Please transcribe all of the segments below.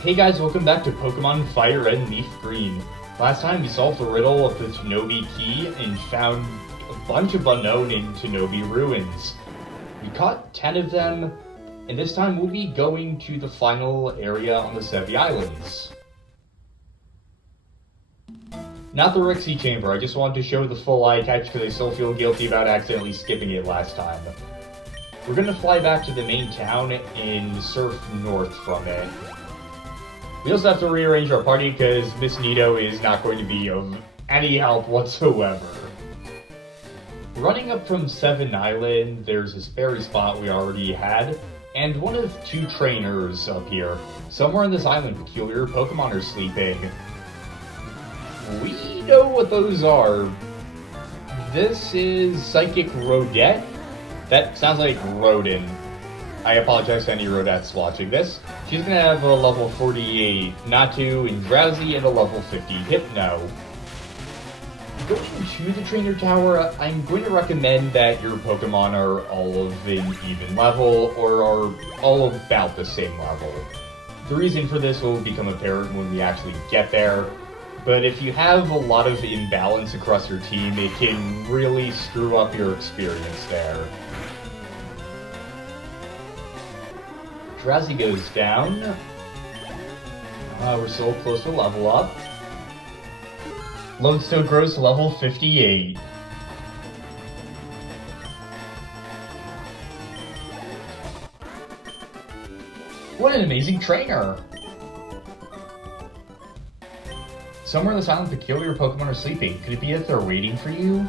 Hey guys, welcome back to Pokemon FireRed and LeafGreen. Last time we solved the riddle of the Tanobi Key and found a bunch of unknown in Tanobi ruins. We caught 10 of them, and this time we'll be going to the final area on the Sevi Islands. Not the Rixie Chamber, I just wanted to show the full eye catch because I still feel guilty about accidentally skipping it last time. We're gonna fly back to the main town and surf north from it. We also have to rearrange our party because Miss Nito is not going to be of any help whatsoever. Running up from Seven Island, there's this berry spot we already had, and one of two trainers up here. Somewhere on this island, peculiar Pokemon are sleeping. We know what those are. This is Psychic Rodette. That sounds like Rodin. I apologize to any Rodettes watching this. She's gonna have a level 48 Natu and Drowsy and a level 50 Hypno. Going to the Trainer Tower, I'm going to recommend that your Pokemon are all of an even level or are all about the same level. The reason for this will become apparent when we actually get there, but if you have a lot of imbalance across your team, it can really screw up your experience there. Drowsy goes down. We're so close to level up. Lodestone grows to level 58. What an amazing trainer! Somewhere in this island, peculiar Pokemon are sleeping. Could it be that they're waiting for you?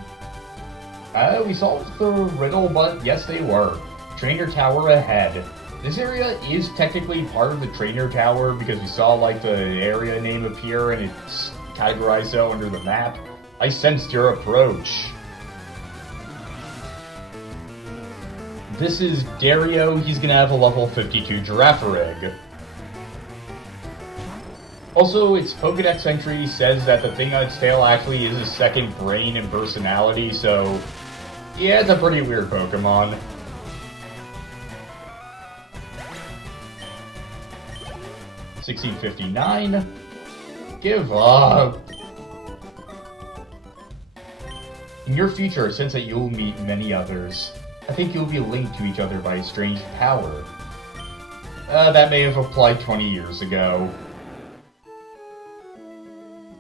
We solved the riddle, but yes, they were. Trainer Tower ahead. This area is technically part of the Trainer Tower because we saw like the area name appear and it's categorized so under the map. I sensed your approach. This is Dario. He's gonna have a level 52 Girafarig. Also, its Pokedex entry says that the thing on its tail actually is a second brain and personality, so yeah, it's a pretty weird Pokemon. $16.59. Give up. In your future, sense that you'll meet many others. I think you'll be linked to each other by a strange power. That may have applied 20 years ago.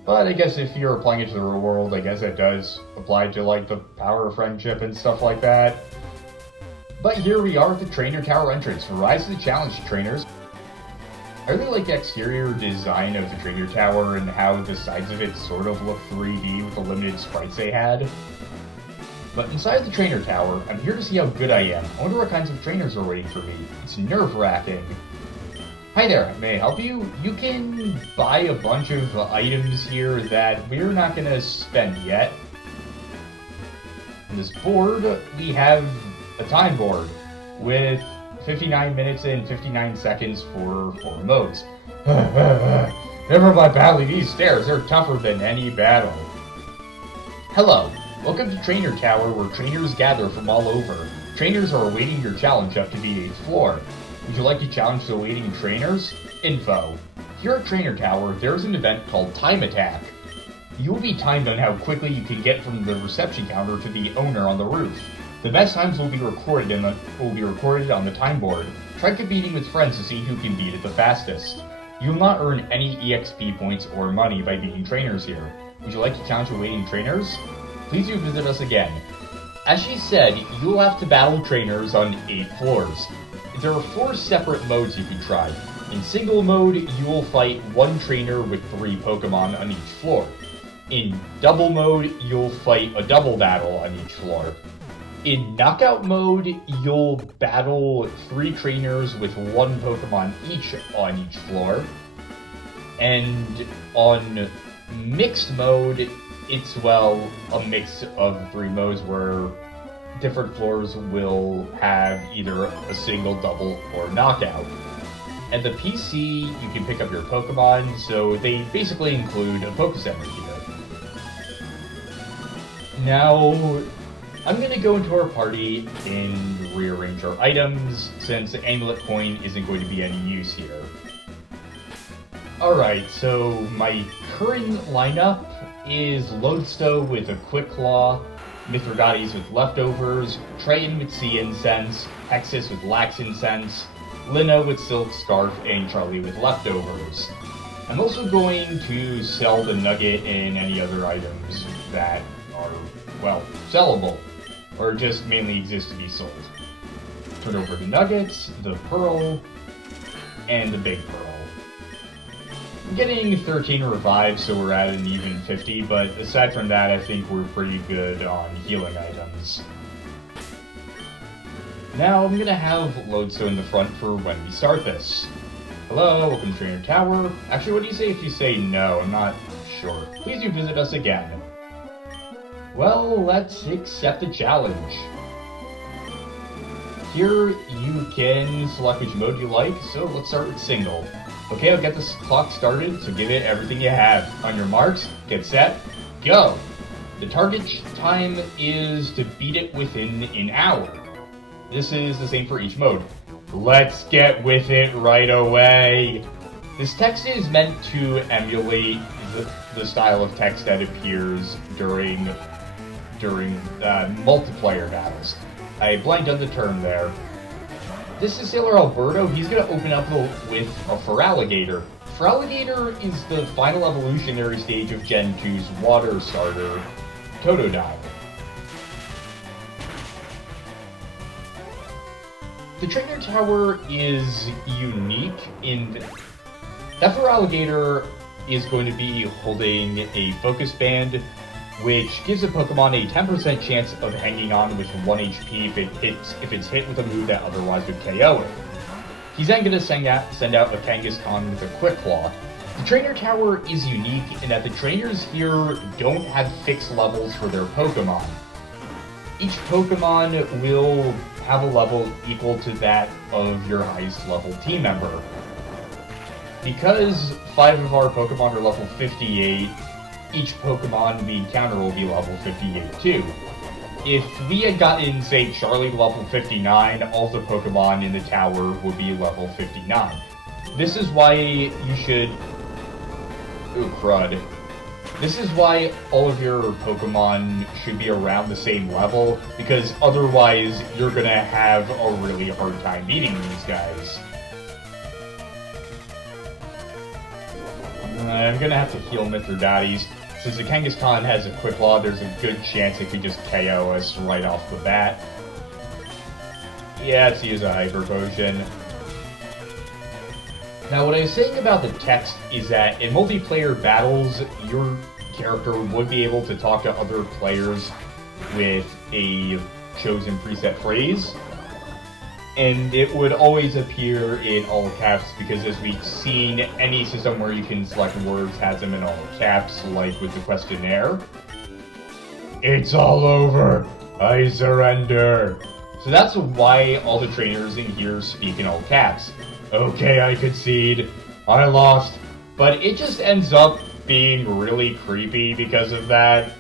But I guess if you're applying it to the real world, I guess it does apply to like the power of friendship and stuff like that. But here we are at the Trainer Tower entrance. Rise to the challenge, trainers. I really like the exterior design of the Trainer Tower and how the sides of it sort of look 3D with the limited sprites they had. But inside the Trainer Tower, I'm here to see how good I am. I wonder what kinds of trainers are waiting for me. It's nerve-wracking. Hi there, may I help you? You can buy a bunch of items here that we're not going to spend yet. On this board, we have a time board with 59 minutes and 59 seconds for 4 modes. Never mind battling these stairs, they're tougher than any battle. Hello, welcome to Trainer Tower where trainers gather from all over. Trainers are awaiting your challenge up to the 8th floor. Would you like to challenge the waiting trainers? Info. Here at Trainer Tower, there's an event called Time Attack. You will be timed on how quickly you can get from the reception counter to the owner on the roof. The best times will be recorded on the time board. Try competing with friends to see who can beat it the fastest. You will not earn any EXP points or money by beating trainers here. Would you like to challenge the waiting trainers? Please do visit us again. As she said, you will have to battle trainers on 8 floors. There are 4 separate modes you can try. In single mode, you will fight 1 trainer with 3 Pokemon on each floor. In double mode, you'll fight a double battle on each floor. In knockout mode, you'll battle 3 trainers with 1 Pokemon each on each floor. And on mixed mode, it's, well, a mix of 3 modes where different floors will have either a single, double, or knockout. At the PC, you can pick up your Pokemon, so they basically include a Pokecenter here. Now, I'm going to go into our party and rearrange our items, since the Amulet Coin isn't going to be any use here. Alright, so my current lineup is Lodestone with a Quick Claw, Mithridates with Leftovers, Triton with Sea Incense, Hexus with Lax Incense, Lina with Silk Scarf, and Charlie with Leftovers. I'm also going to sell the Nugget and any other items that are, well, sellable, or just mainly exist to be sold. Turn over the Nuggets, the Pearl, and the Big Pearl. I'm getting 13 revives, so we're at an even 50, but aside from that, I think we're pretty good on healing items. Now, I'm gonna have Lodestone in the front for when we start this. Hello, welcome to Trainer Tower. Actually, what do you say if you say no? I'm not sure. Please do visit us again. Well, let's accept the challenge. Here, you can select which mode you like, so let's start with single. Okay, I'll get this clock started, so give it everything you have. On your marks, get set, go! The target time is to beat it within an hour. This is the same for each mode. Let's get with it right away! This text is meant to emulate the style of text that appears during multiplayer battles. I blanked on the term there. This is Sailor Alberto. He's going to open up with a Feraligatr. Feraligatr is the final evolutionary stage of Gen 2's water starter, Totodile. The Trainer Tower is unique in that Feraligatr is going to be holding a Focus Band, which gives a Pokemon a 10% chance of hanging on with 1 HP if it's hit with a move that otherwise would KO it. He's then going to send out a Kangaskhan with a Quick Claw. The Trainer Tower is unique in that the trainers here don't have fixed levels for their Pokemon. Each Pokemon will have a level equal to that of your highest level team member. Because 5 of our Pokemon are level 58, each Pokemon we encounter will be level 58 too. If we had gotten, say, Charlie level 59, all the Pokemon in the tower would be level 59. This is why you should... Ooh, crud. This is why all of your Pokemon should be around the same level, because otherwise you're gonna have a really hard time beating these guys. I'm gonna have to heal Mithridates. Since the Kangaskhan has a Quick Claw, there's a good chance it could just KO us right off the bat. Yeah, let's use a Hyper Potion. Now, what I was saying about the text is that in multiplayer battles, your character would be able to talk to other players with a chosen preset phrase. And it would always appear in all caps because, as we've seen, any system where you can select words has them in all caps, like with the questionnaire. It's all over. I surrender. So that's why all the trainers in here speak in all caps. Okay, I concede. I lost. But it just ends up being really creepy because of that.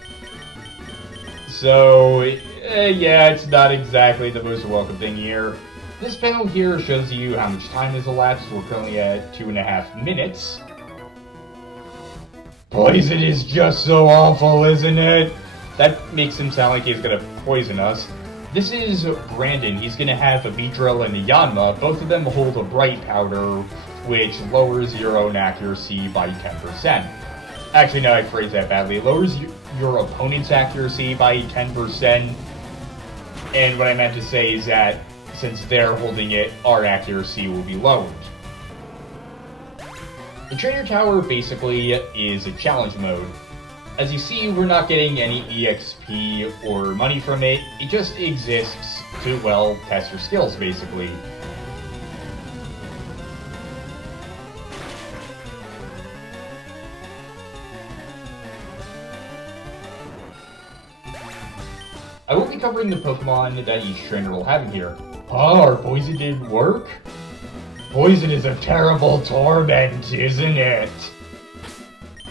So, yeah, it's not exactly the most welcome thing here. This panel here shows you how much time has elapsed. We're currently at 2.5 minutes. Poison is just so awful, isn't it? That makes him sound like he's gonna poison us. This is Brandon. He's gonna have a Beedrill and a Yanma. Both of them hold a Bright Powder, which lowers your own accuracy by 10%. Actually, no, I phrased that badly. It lowers your opponent's accuracy by 10%. And what I meant to say is that since they're holding it, our accuracy will be lowered. The Trainer Tower basically is a challenge mode. As you see, we're not getting any EXP or money from it. It just exists to, well, test your skills, basically. I will be covering the Pokemon that each trainer will have in here. Oh, our poison didn't work? Poison is a terrible torment, isn't it?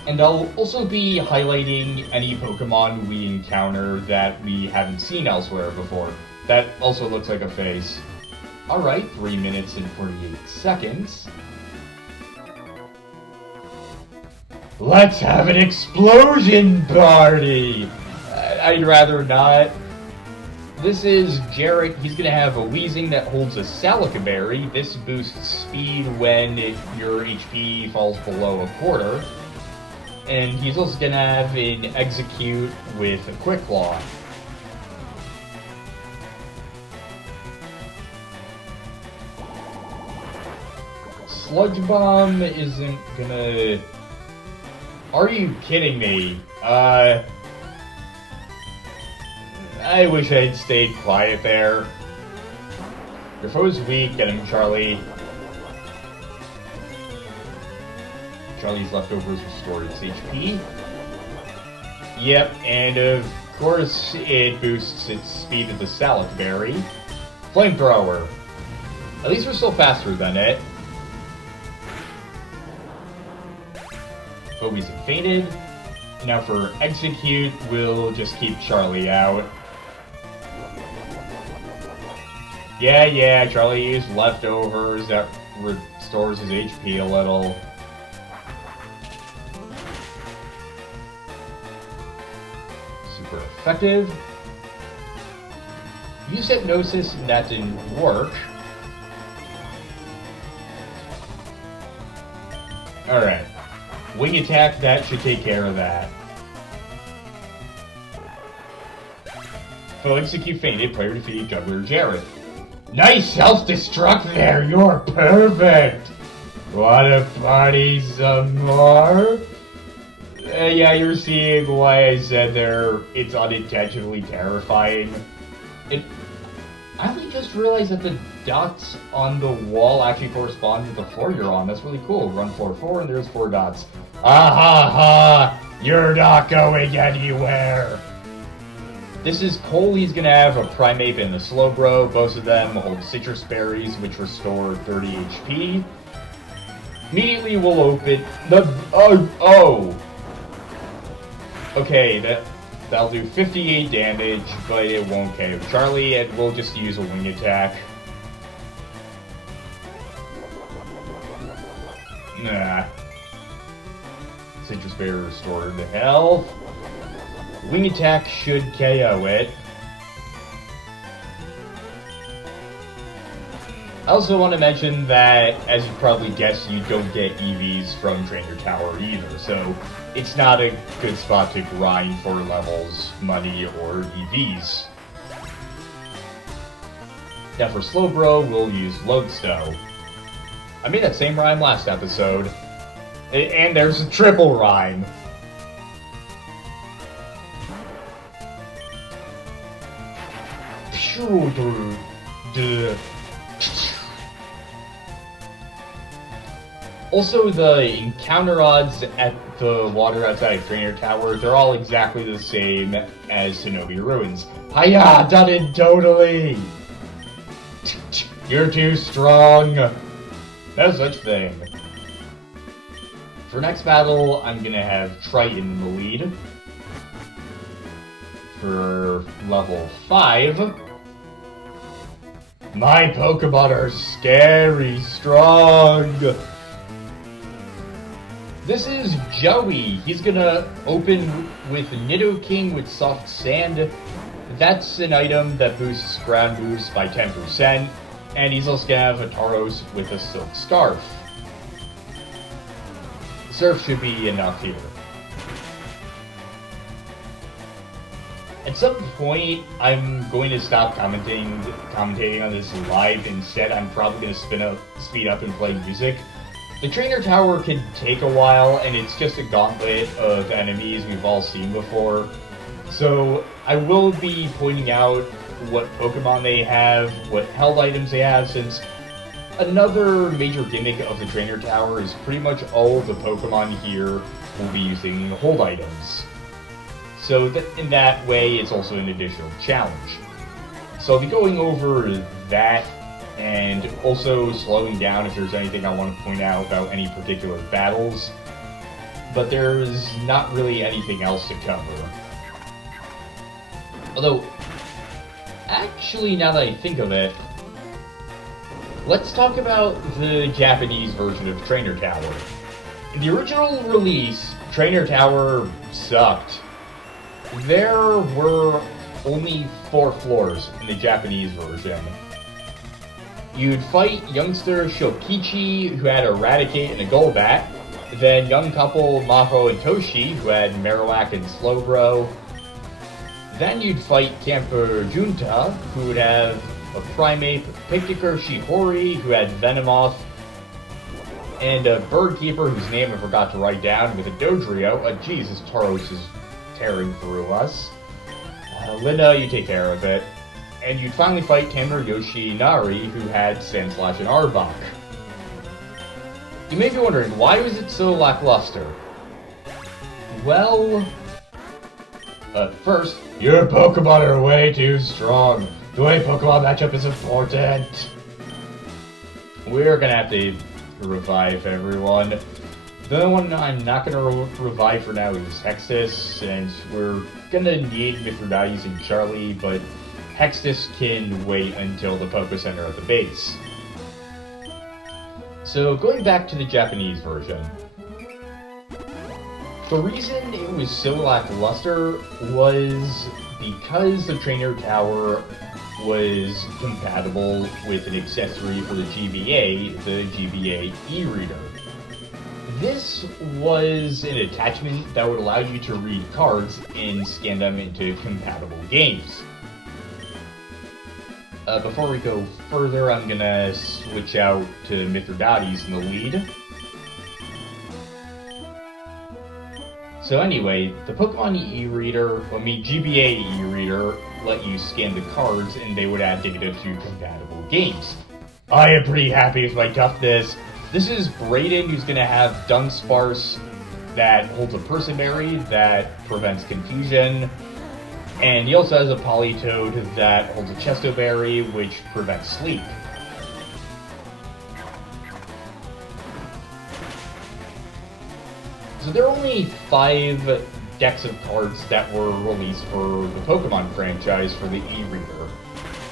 And I'll also be highlighting any Pokemon we encounter that we haven't seen elsewhere before. That also looks like a face. Alright, 3 minutes and 48 seconds. Let's have an explosion party! I'd rather not. This is Jarrett. He's gonna have a Weezing that holds a Salica Berry. This boosts speed when your HP falls below a quarter. And he's also gonna have an Execute with a Quick Claw. Sludge Bomb isn't gonna... Are you kidding me? I wish I had stayed quiet there. Your foe's weak, get him, Charlie. Charlie's leftovers restore its HP. Yep, and of course it boosts its speed to the Salic Berry. Flamethrower. At least we're still faster than it. Foe's fainted. Now for Execute, we'll just keep Charlie out. Yeah, Charlie used leftovers, that restores his HP a little. Super effective. Use Hypnosis, and that didn't work. Alright. Wing Attack, that should take care of that. Foe Execute fainted, player defeated Juggler Jarrett. Nice self-destruct there, you're perfect! Wanna party some more? Yeah, you're seeing why I said there, it's unintentionally terrifying. I only just realized that the dots on the wall actually correspond with the floor you're on. That's really cool. Run floor 4 and there's 4 dots. Ah ha ha! You're not going anywhere! This is Cole. He's gonna have a Primeape and a Slowbro. Both of them hold Citrus Berries, which restore 30 HP. Immediately we'll open the... Oh! Okay, that'll do 58 damage, but it won't KO Charlie, and we'll just use a Wing Attack. Nah. Citrus Berry restored to health. Wing Attack should KO it. I also want to mention that, as you probably guessed, you don't get EVs from Trainer Tower either, so it's not a good spot to grind for levels, money, or EVs. Now for Slowbro, we'll use Lodestone. I made that same rhyme last episode. And there's a triple rhyme. Also, the encounter odds at the water outside Trainer Tower, they're all exactly the same as Shinobi Ruins. Hiya! Done it totally! You're too strong! No such thing. For next battle, I'm gonna have Triton in the lead. For level 5... My Pokemon are scary strong! This is Joey. He's gonna open with Nidoking with Soft Sand. That's an item that boosts ground moves by 10%. And he's also gonna have a Tauros with a Silk Scarf. Surf should be enough here. At some point, I'm going to stop commentating on this live. Instead, I'm probably going to speed up and play music. The Trainer Tower can take a while, and it's just a gauntlet of enemies we've all seen before. So, I will be pointing out what Pokemon they have, what held items they have, since another major gimmick of the Trainer Tower is pretty much all of the Pokemon here will be using hold items. So in that way, it's also an additional challenge. So I'll be going over that, and also slowing down if there's anything I want to point out about any particular battles. But there's not really anything else to cover. Although, actually, now that I think of it, let's talk about the Japanese version of Trainer Tower. In the original release, Trainer Tower sucked. There were only 4 floors in the Japanese version. You'd fight youngster Shokichi, who had Eradicate and a Golbat, then young couple Maho and Toshi, who had Marowak and Slowbro. Then you'd fight Camper Junta, who would have a Primeape, Picticker Shihori, who had Venomoth, and a Bird Keeper, whose name I forgot to write down, with a Dodrio. Jesus, Tauros is tearing through us. Linda, you take care of it. And you'd finally fight Tamer Yoshinari, who had Sandslash and Arbok. You may be wondering, why was it so lackluster? Well, first, your Pokemon are way too strong. The way Pokemon matchup is important. We're gonna have to revive everyone. The only one I'm not gonna revive for now is Hexus, since we're gonna need Mithridates and Charlie, but Hexus can wait until the Poké Center at the base. So, going back to the Japanese version. The reason it was so lackluster was because the Trainer Tower was compatible with an accessory for the GBA e-reader. This was an attachment that would allow you to read cards and scan them into compatible games. Before we go further, I'm gonna switch out to Mithridates in the lead. So anyway, the Pokemon e-reader, GBA e-reader, let you scan the cards and they would add data to compatible games. I am pretty happy with my toughness. This is Brayden, who's gonna have Dunsparce that holds a Persiberry that prevents confusion. And he also has a Politoed that holds a Chestoberry, which prevents sleep. So there are only 5 decks of cards that were released for the Pokemon franchise for the e-reader.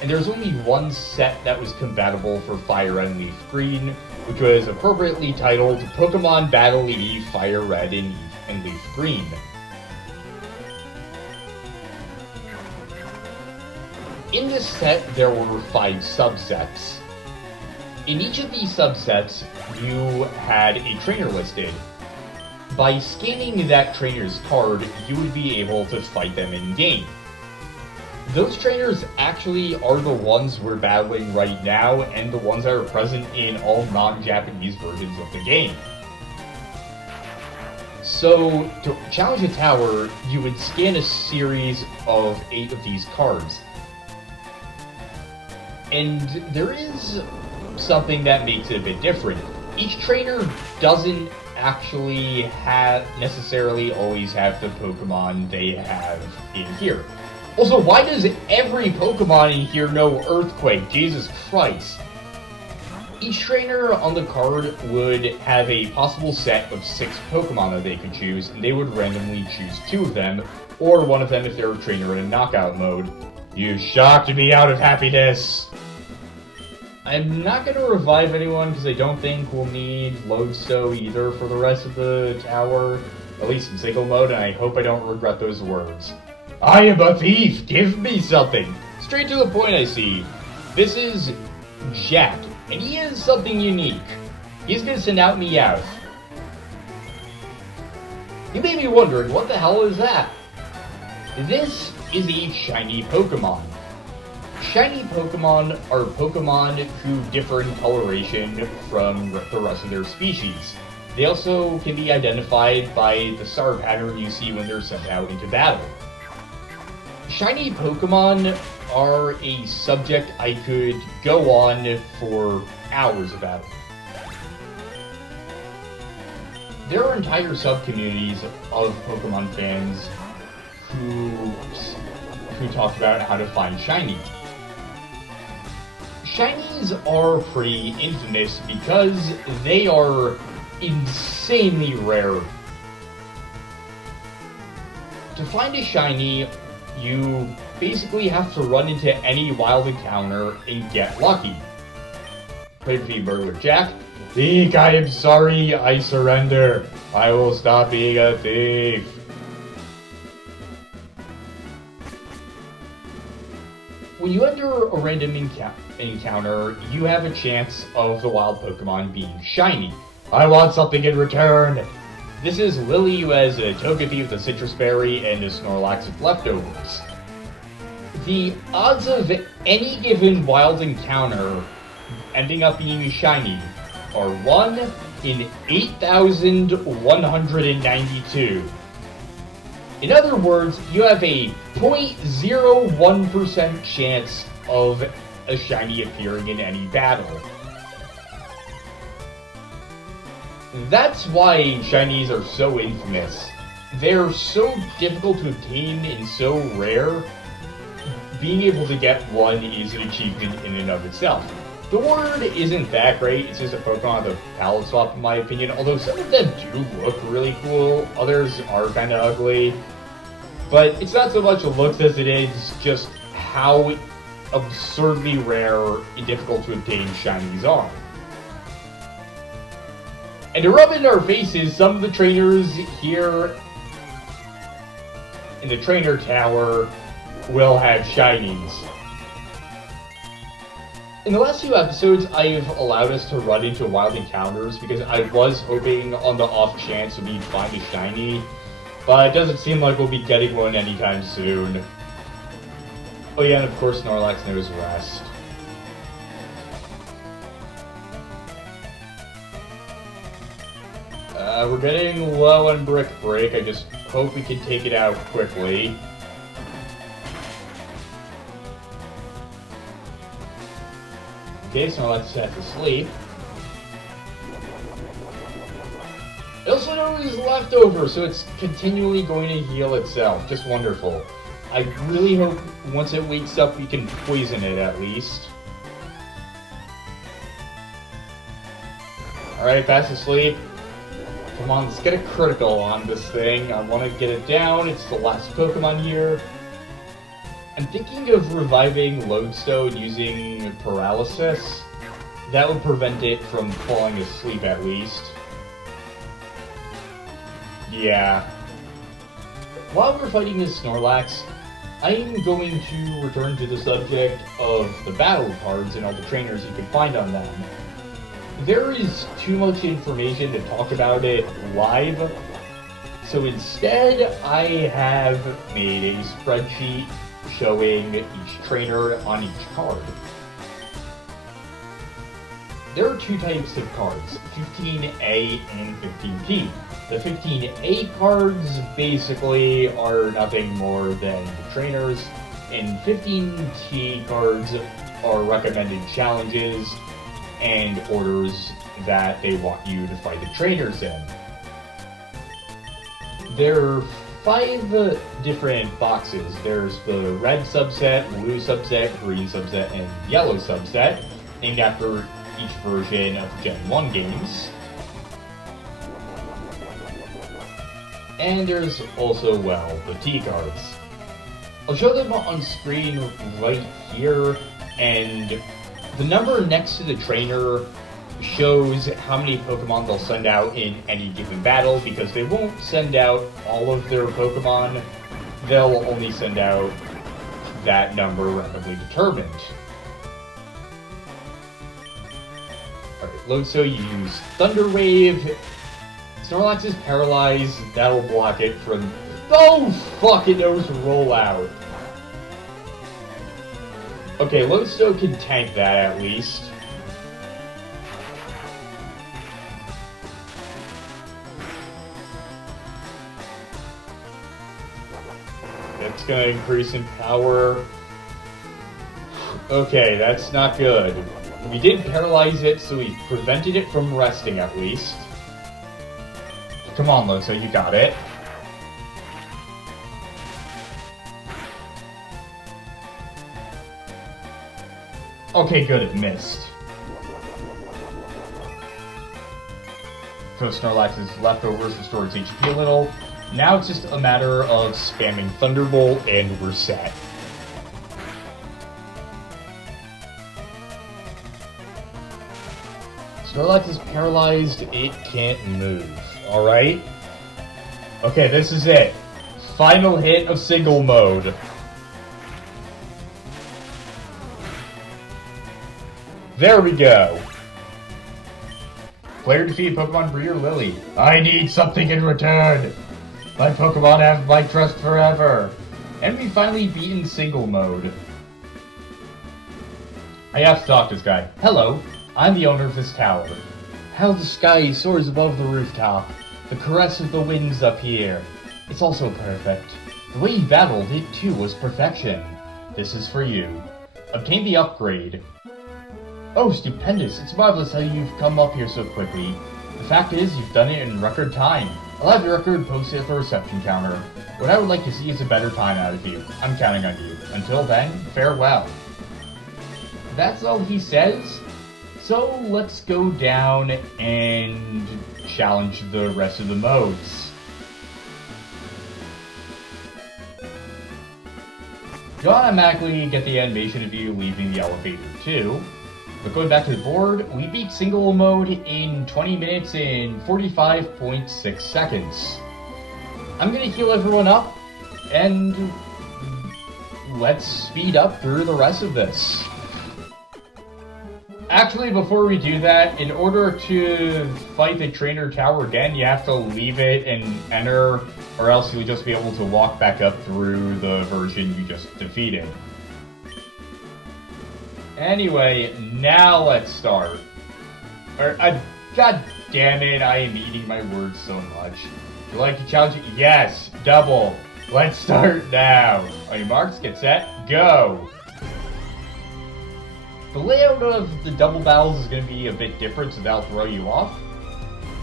And there's only one set that was compatible for FireRed and LeafGreen, which was appropriately titled Pokemon Battle Eve, FireRed and LeafGreen. In this set, there were 5 subsets. In each of these subsets, you had a trainer listed. By scanning that trainer's card, you would be able to fight them in-game. Those trainers actually are the ones we're battling right now, and the ones that are present in all non-Japanese versions of the game. So, to challenge a tower, you would scan a series of 8 of these cards. And there is something that makes it a bit different. Each trainer doesn't actually necessarily always have the Pokemon they have in here. Also, why does every Pokemon in here know Earthquake? Jesus Christ. Each trainer on the card would have a possible set of 6 Pokemon that they could choose, and they would randomly choose 2 of them, or one of them if they're a trainer in a knockout mode. You shocked me out of happiness! I'm not going to revive anyone because I don't think we'll need Lodestone either for the rest of the tower, at least in single mode, and I hope I don't regret those words. I am a thief! Give me something! Straight to the point, I see. This is Jack, and he has something unique. He's going to send out Meowth. You may be wondering, what the hell is that? This is a shiny Pokemon. Shiny Pokemon are Pokemon who differ in coloration from the rest of their species. They also can be identified by the star pattern you see when they're sent out into battle. Shiny Pokemon are a subject I could go on for hours about. There are entire sub-communities of Pokemon fans who talk about how to find shiny. Shinies are pretty infamous because they are insanely rare. To find a shiny, you basically have to run into any wild encounter and get lucky. Play Feedburger with Jack, Eek, I am sorry, I surrender. I will stop being a thief. When you enter a random encounter, you have a chance of the wild Pokemon being shiny. I want something in return. This is Lily, who has a Togepi with a Citrus Berry and a Snorlax with leftovers. The odds of any given wild encounter ending up being shiny are 1 in 8,192. In other words, you have a 0.01% chance of a shiny appearing in any battle. That's why shinies are so infamous. They're so difficult to obtain and so rare. Being able to get one is an achievement in and of itself. The word isn't that great, it's just a Pokemon with a palette swap in my opinion, although some of them do look really cool, others are kinda ugly. But it's not so much the looks as it is just how absurdly rare and difficult to obtain shinies are. And to rub it in our faces, some of the trainers here in the trainer tower will have shinies. In the last few episodes, I've allowed us to run into wild encounters because I was hoping on the off chance we'd find a shiny, but it doesn't seem like we'll be getting one anytime soon. Oh yeah, and of course Snorlax knows rest. We're getting low on Brick Break. I just hope we can take it out quickly. Okay, Snorlax is set to sleep. It also knows leftover, so it's continually going to heal itself. Just wonderful. I really hope once it wakes up we can poison it at least. Alright, fast asleep. Come on, let's get a critical on this thing. I want to get it down. It's the last Pokemon here. I'm thinking of reviving Lodestone using Paralysis. That would prevent it from falling asleep at least. Yeah. While we're fighting this Snorlax, I'm going to return to the subject of the battle cards and all the trainers you can find on them. There is too much information to talk about it live, so instead I have made a spreadsheet showing each trainer on each card. There are two types of cards, 15A and 15P. The 15A cards basically are nothing more than the trainers, and 15T cards are recommended challenges and orders that they want you to fight the trainers in. There are 5 different boxes. There's the red subset, blue subset, green subset, and yellow subset, named after each version of Gen 1 games. And there's also, well, the T cards. I'll show them on screen right here, and the number next to the trainer shows how many Pokemon they'll send out in any given battle, because they won't send out all of their Pokemon. They'll only send out that number randomly determined. Alright, Lodestone, you use Thunder Wave. Snorlax is paralyzed, that'll block it from... Oh, fuck, it knows Rollout. Okay, Lodestone can tank that at least. That's gonna increase in power. Okay, that's not good. We did paralyze it, so we prevented it from resting at least. Come on, Lodestone, you got it. Okay, good, it missed. So Snorlax's leftovers restored its HP a little. Now it's just a matter of spamming Thunderbolt and we're set. Snorlax is paralyzed, it can't move. Alright? Okay, this is it. Final hit of single mode. There we go. Player defeated Pokemon Breeder Lily. I need something in return. My Pokemon have my trust forever. And we finally beaten single mode. I have to talk to this guy. Hello, I'm the owner of this tower. How the sky soars above the rooftop. The caress of the winds up here. It's also perfect. The way you battled it too was perfection. This is for you. Obtain the upgrade. Oh, stupendous. It's marvelous how you've come up here so quickly. The fact is, you've done it in record time. I'll have your record posted at the reception counter. What I would like to see is a better time out of you. I'm counting on you. Until then, farewell. That's all he says. So let's go down and challenge the rest of the modes. You automatically get the animation of you leaving the elevator too. But going back to the board, we beat single mode in 20 minutes and 45.6 seconds. I'm gonna heal everyone up, and let's speed up through the rest of this. Actually, before we do that, in order to fight the trainer tower again, you have to leave it and enter, or else you'll just be able to walk back up through the version you just defeated. Anyway, now let's start. God damn it, I am eating my words so much. Would you like to challenge it? Yes, double. Let's start now. On your marks, get set, go. The layout of the double battles is going to be a bit different, so that'll throw you off.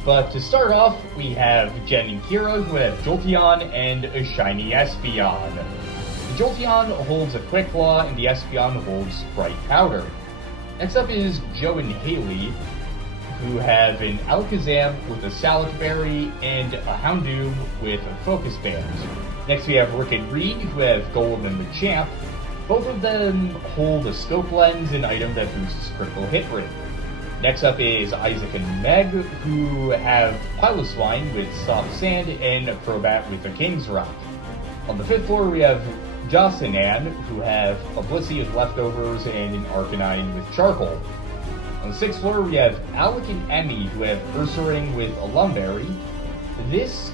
But to start off, we have Jen and Kira, who have Jolteon and a shiny Espeon. The Jolteon holds a Quick Claw, and the Espeon holds Bright Powder. Next up is Joe and Haley, who have an Alakazam with a Salac Berry and a Houndoom with a Focus Band. Next we have Rick and Reed, who have Golem and Machamp. Both of them hold a Scope Lens, an item that boosts critical hit rate. Next up is Isaac and Meg, who have Piloswine with Soft Sand and a Crobat with a King's Rock. On the 5th floor we have Joss and Ann, who have a Blissey with Leftovers and an Arcanine with Charcoal. On the 6th floor we have Alec and Emmy, who have Ursaring with a Lumberry. This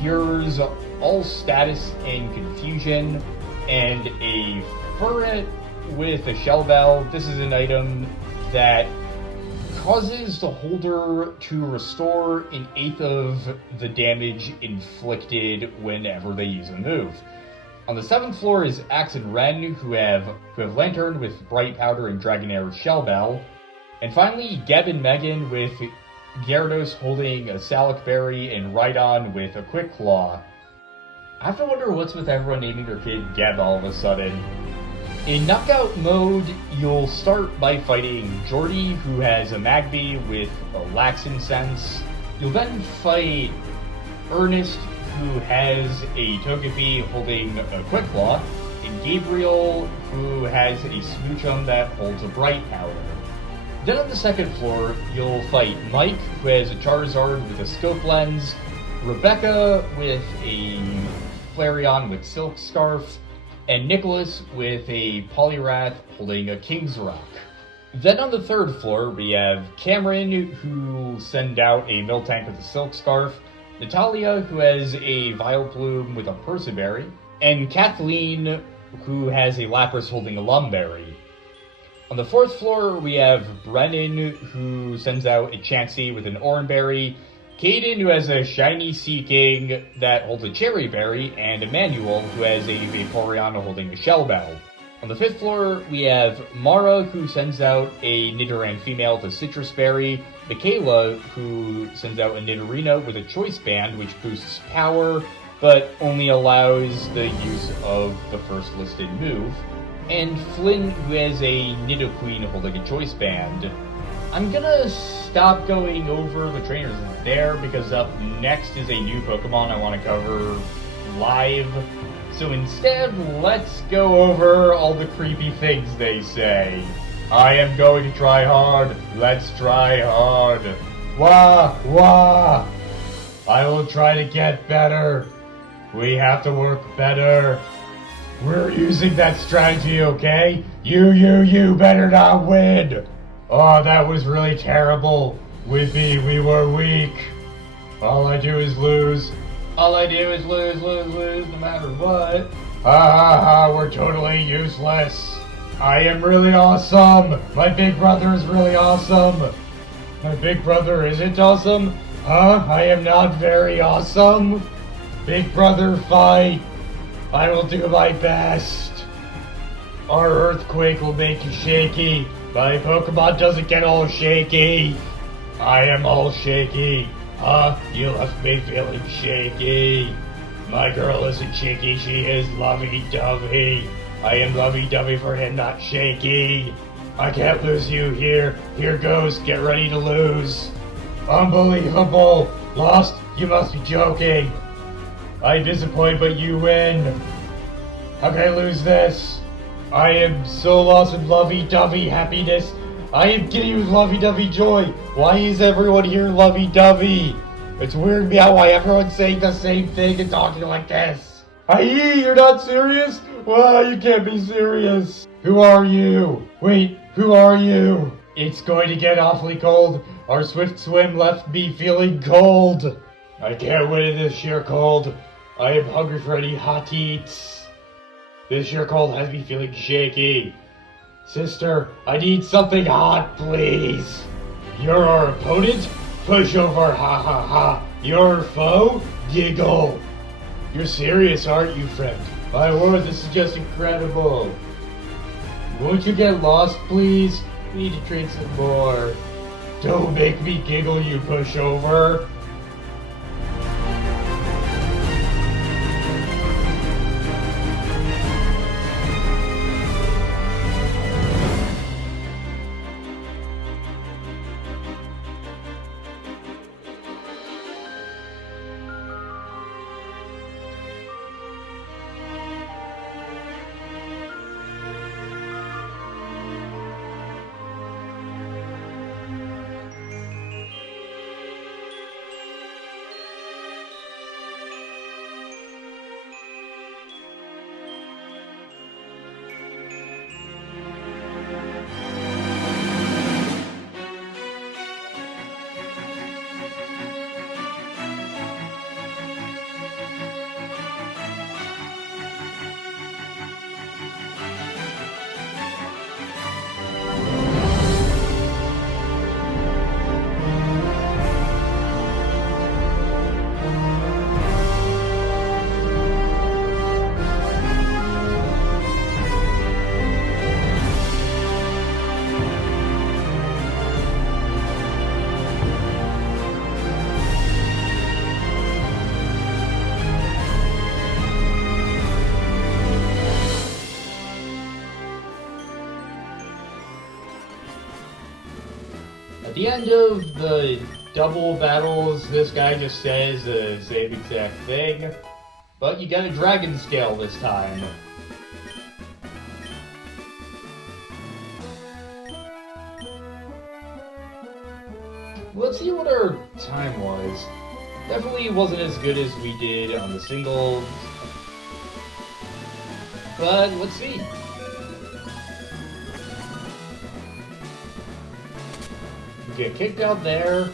cures all status and confusion, and a Furret with a Shell Bell. This is an item that causes the holder to restore an eighth of the damage inflicted whenever they use a move. On the 7th floor is Axe and Ren, who have Lantern with Bright Powder and Dragonair Shell Bell. And finally, Geb and Megan with Gyarados holding a Salac Berry and Rhydon with a Quick Claw. I have to wonder what's with everyone naming their kid Geb all of a sudden. In knockout mode, you'll start by fighting Jordy, who has a Magby with a Laxin Sense. You'll then fight Ernest, who has a Togepi holding a Quick Claw, and Gabriel, who has a Smoochum that holds a Bright Powder. Then on the 2nd floor, you'll fight Mike, who has a Charizard with a Scope Lens, Rebecca with a Flareon with Silk Scarf, and Nicholas with a Poliwrath holding a King's Rock. Then on the 3rd floor, we have Cameron, who sends out a Miltank with a Silk Scarf, Natalia, who has a Vileplume with a Persiberry, and Kathleen, who has a Lapras holding a Lumberry. On the 4th floor, we have Brennan, who sends out a Chansey with an Oranberry, Caden, who has a shiny Seaking that holds a Cherry Berry, and Emmanuel, who has a Vaporeon holding a Shell Bell. On the 5th floor, we have Mara, who sends out a Nidoran female to Citrus Berry, Michaela, who sends out a Nidorino with a Choice Band, which boosts power, but only allows the use of the first listed move, and Flynn, who has a Nidoqueen holding a Choice Band. I'm gonna stop going over the trainers there, because up next is a new Pokemon I want to cover live. So instead, let's go over all the creepy things they say. I am going to try hard. Let's try hard. Wah, wah. I will try to get better. We have to work better. We're using that strategy, okay? You better not win. Oh, that was really terrible. With me, we were weak. All I do is lose. All I do is lose, no matter what. Ha ha ha, we're totally useless. I am really awesome. My big brother is really awesome. My big brother isn't awesome? Huh? I am not very awesome. Big brother fight. I will do my best. Our earthquake will make you shaky. My Pokemon doesn't get all shaky. I am all shaky. Huh? You left me feeling shaky. My girl isn't shaky, she is lovey-dovey. I am lovey-dovey for him, not shaky. I can't lose you here. Here goes, get ready to lose. Unbelievable. Lost? You must be joking. I disappoint, but you win. How can I lose this? I am so lost in lovey-dovey happiness. I am giddy with lovey-dovey joy. Why is everyone here lovey-dovey? It's weird me out why everyone's saying the same thing and talking like this. Aye, you're not serious? Well, you can't be serious. Who are you? Wait, who are you? It's going to get awfully cold. Our swift swim left me feeling cold. I can't win in this sheer cold. I am hungry for any hot eats. This sheer cold has me feeling shaky. Sister, I need something hot, please. You're our opponent? Push over, ha ha ha. Your foe? Giggle. You're serious, aren't you, friend? My word, this is just incredible. Won't you get lost, please? Need to train some more. Don't make me giggle, you pushover. At the end of the double battles, this guy just says the same exact thing, but you get a dragon scale this time. Let's see what our time was. Definitely wasn't as good as we did on the singles, but let's see. Get kicked out there.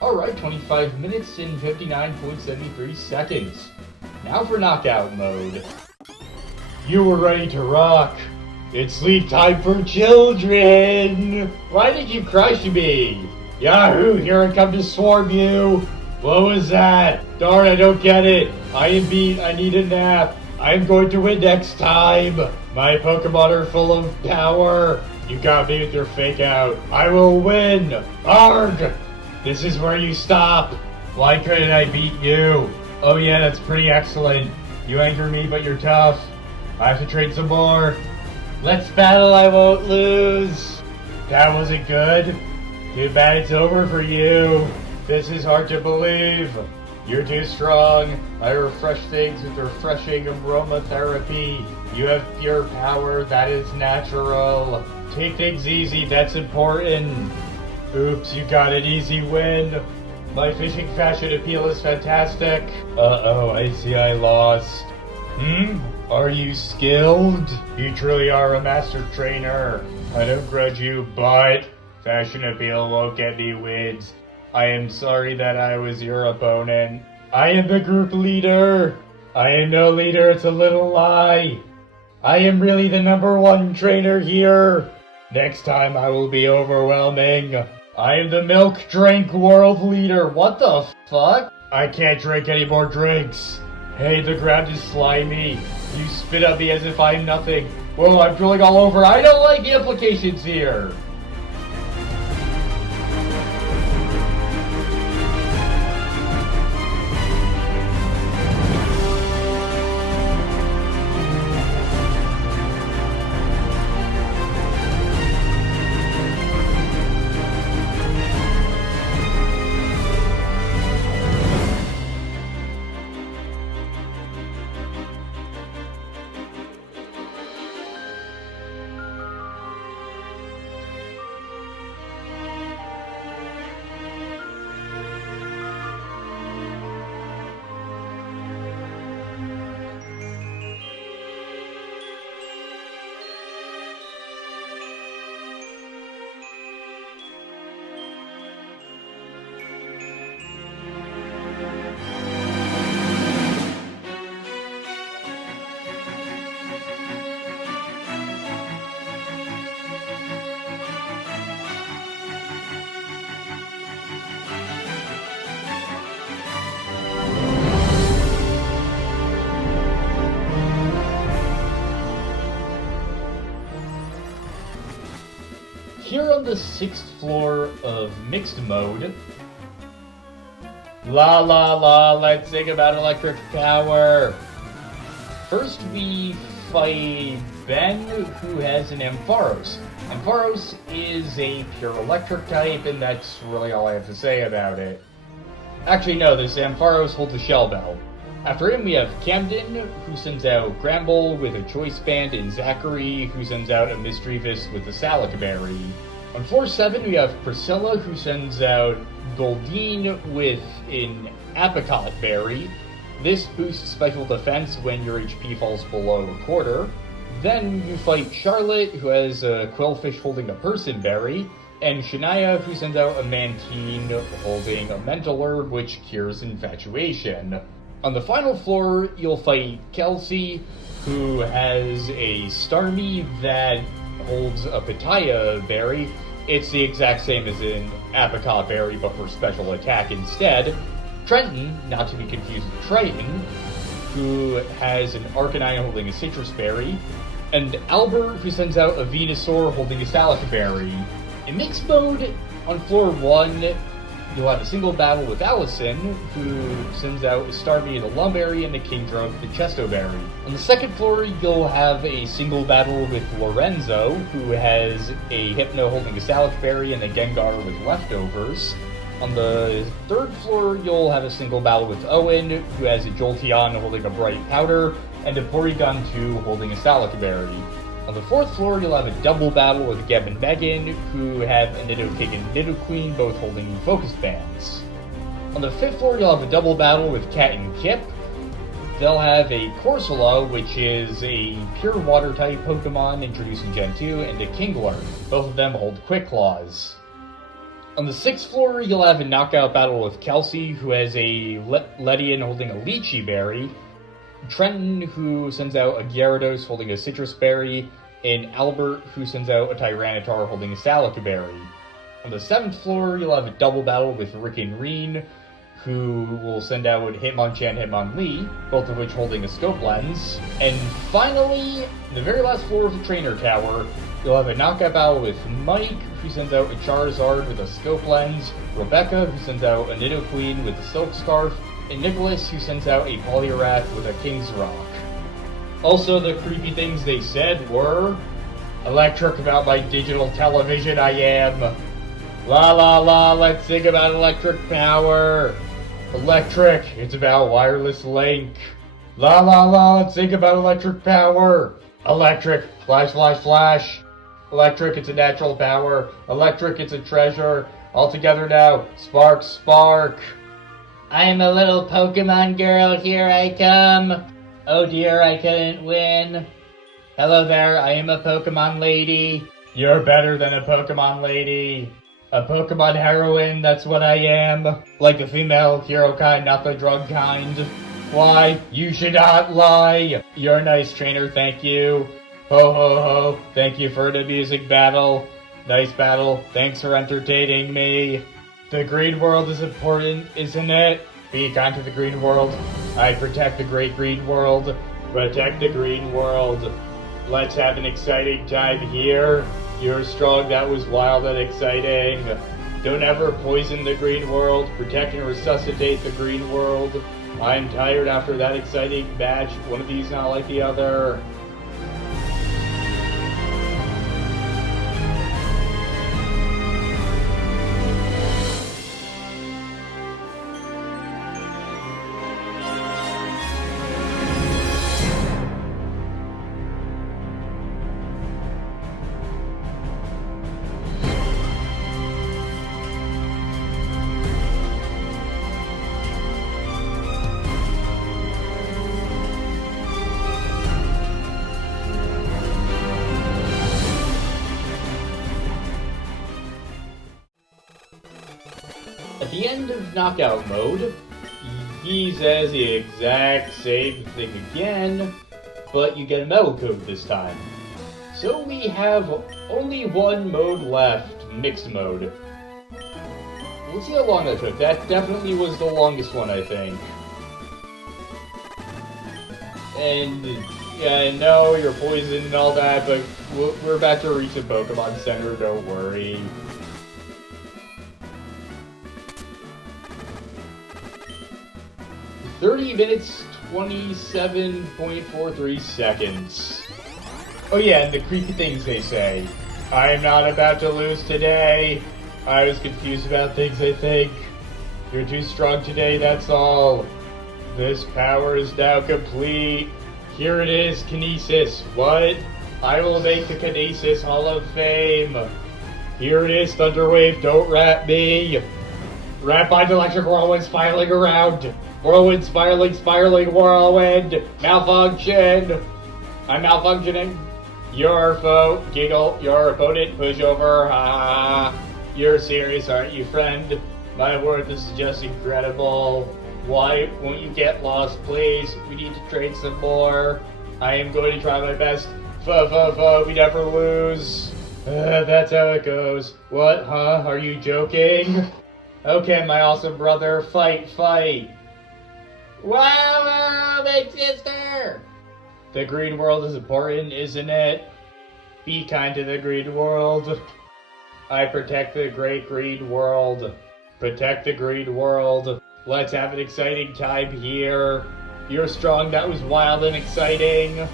Alright, 25 minutes and 59.73 seconds. Now for knockout mode. You were ready to rock. It's sleep time for children. Why did you crush me? Yahoo, here I come to swarm you. What was that? Darn, I don't get it. I am beat. I need a nap. I am going to win next time. My Pokemon are full of power. You got me with your fake out. I will win! Arg! This is where you stop. Why couldn't I beat you? Oh yeah, that's pretty excellent. You anger me, but you're tough. I have to trade some more. Let's battle, I won't lose. That wasn't good. Too bad it's over for you. This is hard to believe. You're too strong. I refresh things with refreshing aromatherapy. You have pure power. That is natural. Take things easy. That's important. Oops, you got an easy win. My fishing fashion appeal is fantastic. Uh-oh, I see I lost. Are you skilled? You truly are a master trainer. I don't grudge you, but fashion appeal won't get me wins. I am sorry that I was your opponent. I am the group leader. I am no leader, it's a little lie. I am really the #1 trainer here. Next time I will be overwhelming. I am the milk drink world leader. What the fuck? I can't drink any more drinks. Hey, the ground is slimy. You spit at me as if I'm nothing. Whoa, I'm drooling all over. I don't like the implications here. Here on the 6th floor of Mixed Mode. La la la, let's sing about electric power. First we fight Ben, who has an Ampharos. Ampharos is a pure electric type, and that's really all I have to say about it. Actually no, this Ampharos holds a Shell Bell. After him we have Camden, who sends out Gramble with a Choice Band, and Zachary, who sends out a Misdreavus with a Salic Berry. On floor 7 we have Priscilla, who sends out Goldeen with an Apricot Berry. This boosts special defense when your HP falls below a quarter. Then you fight Charlotte, who has a Quillfish holding a Person Berry, and Shania, who sends out a Mantine holding a Mental Herb, which cures infatuation. On the final floor, you'll fight Kelsey, who has a Starmie that holds a Pitaya Berry. It's the exact same as an Apricot Berry, but for special attack instead. Trenton, not to be confused with Triton, who has an Arcanine holding a Citrus Berry, and Albert, who sends out a Venusaur holding a Salic Berry. In Mixed Mode, on floor 1, you'll have a single battle with Allison, who sends out a Starmie and a Lumberry, and a Kingdra with a Chesto Berry. On the second floor, you'll have a single battle with Lorenzo, who has a Hypno holding a Salic Berry and a Gengar with Leftovers. On the third floor, you'll have a single battle with Owen, who has a Jolteon holding a Bright Powder, and a Porygon 2 holding a Salic Berry. On the fourth floor, you'll have a double battle with Geb and Megan, who have a Nidoking and Nidoqueen, both holding Focus Bands. On the fifth floor, you'll have a double battle with Cat and Kip. They'll have a Corsola, which is a pure Water-type Pokemon introduced in Gen 2, and a Kingler. Both of them hold Quick Claws. On the sixth floor, you'll have a knockout battle with Kelsey, who has a Ledian holding a Lychee Berry, Trenton, who sends out a Gyarados holding a Citrus Berry, and Albert, who sends out a Tyranitar holding a Salic Berry. On the seventh floor, you'll have a double battle with Rick and Reen, who will send out Hitmonchan and Hitmonlee, both of which holding a Scope Lens. And finally, the very last floor of the Trainer Tower, you'll have a knockout battle with Mike, who sends out a Charizard with a Scope Lens, Rebecca, who sends out a Nidoqueen with a Silk Scarf, and Nicholas, who sends out a Poliwrath with a King's Rock. Also, the creepy things they said were, electric about my digital television I am. La la la, let's sing about electric power. Electric, it's about wireless link. La la la, let's think about electric power. Electric, flash flash flash. Electric, it's a natural power. Electric, it's a treasure. All together now, spark spark. I am a little Pokemon girl, here I come. Oh dear, I couldn't win. Hello there, I am a Pokemon lady. You're better than a Pokemon lady. A Pokemon heroine, that's what I am. Like the female hero kind, not the drug kind. Why? You should not lie. You're a nice trainer, thank you. Ho ho ho, thank you for the music battle. Nice battle, thanks for entertaining me. The green world is important, isn't it? Be kind to the green world. I protect the great green world. Protect the green world. Let's have an exciting time here. You're strong, that was wild and exciting. Don't ever poison the green world. Protect and resuscitate the green world. I'm tired after that exciting match. One of these not like the other. At the end of knockout mode, he says the exact same thing again, but you get a metal code this time. So we have only one mode left, mixed mode. We'll see how long that took. That definitely was the longest one, I think. And yeah, I know you're poisoned and all that, but we're about to reach the Pokemon Center, don't worry. "30 minutes, 27.43 seconds. Oh yeah, and the creepy things they say. I am not about to lose today. I was confused about things, I think. You're too strong today, that's all. This power is now complete. Here it is, Kinesis. What? I will make the Kinesis Hall of Fame. Here it is, Thunderwave, don't rat me. Rat by the electric whirlwind spiraling around. Whirlwind, spiraling whirlwind. Malfunction. I'm malfunctioning. Your foe, giggle. Your opponent, push over. Ha. You're serious, aren't you, friend? My word, this is just incredible. Why won't you get lost, please? We need to trade some more. I am going to try my best. We never lose. That's how it goes. What, huh? Are you joking? Okay, my awesome brother, fight. Wow, big sister! The green world is important, isn't it? Be kind to the green world. I protect the great green world. Protect the green world. Let's have an exciting time here. You're strong, that was wild and exciting.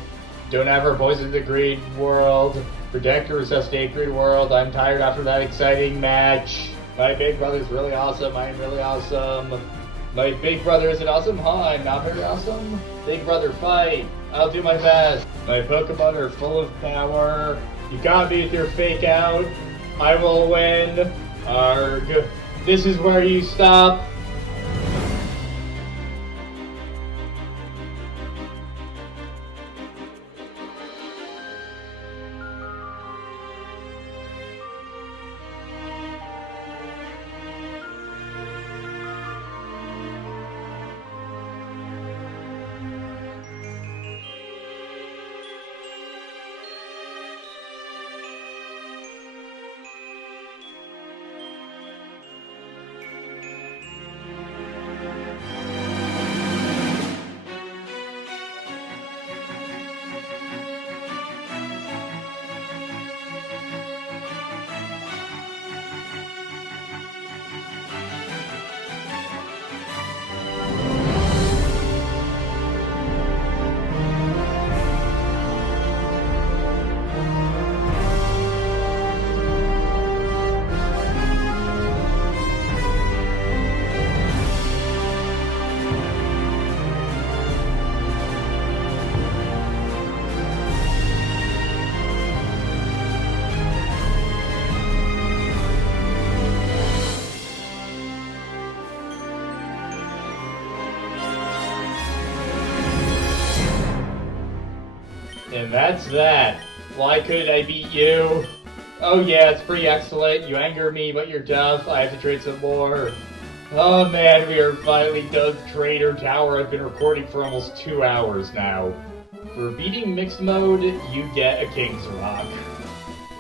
Don't ever poison the green world. Protect or resuscitate green world. I'm tired after that exciting match. My big brother's really awesome. I am really awesome. My big brother isn't awesome? Huh? I'm not very awesome? Big brother, fight. I'll do my best. My Pokemon are full of power. You got me with your fake out. I will win. Arg. This is where you stop. And that's that. Why couldn't I beat you? Oh yeah, it's pretty excellent. You anger me, but you're tough. I have to trade some more. Oh man, we are finally done Trainer Tower. I've been recording for almost 2 hours now. For beating mixed mode, you get a King's Rock.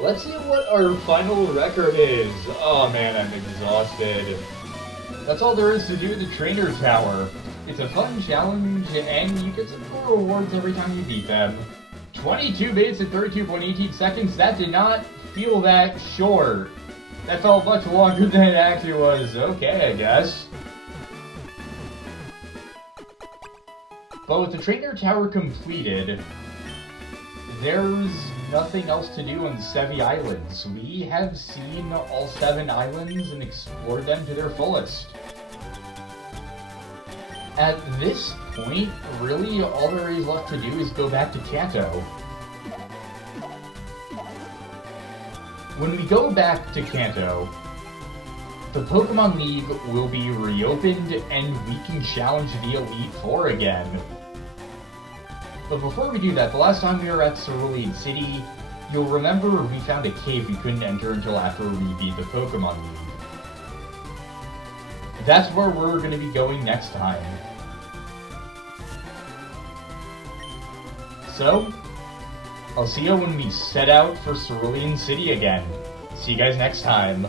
Let's see what our final record is. Oh man, I'm exhausted. That's all there is to do with the Trainer Tower. It's a fun challenge, and you get some cool rewards every time you beat them. 22 minutes and 32.18 seconds, that did not feel that short. That felt much longer than it actually was. Okay, I guess. But with the Trainer Tower completed, there's nothing else to do on Sevi Islands. We have seen all 7 islands and explored them to their fullest. At this point, really all there is left to do is go back to Kanto. When we go back to Kanto, the Pokemon League will be reopened and we can challenge the Elite Four again. But before we do that, the last time we were at Cerulean City, you'll remember we found a cave we couldn't enter until after we beat the Pokemon League. That's where we're going to be going next time. So, I'll see you when we set out for Cerulean City again. See you guys next time.